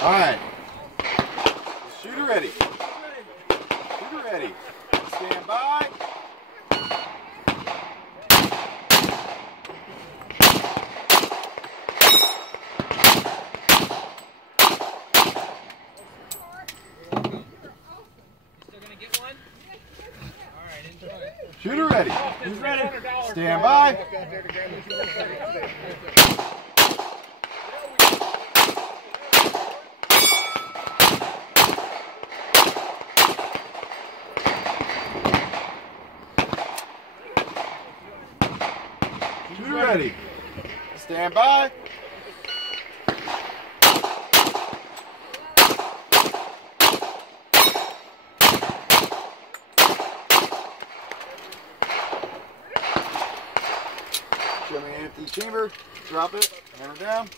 All right. Shooter ready. Shooter ready. Stand by. Shooter ready. Who's ready? Stand by. Shooter ready. Stand by. Show me empty chamber. Drop it. Hammer down.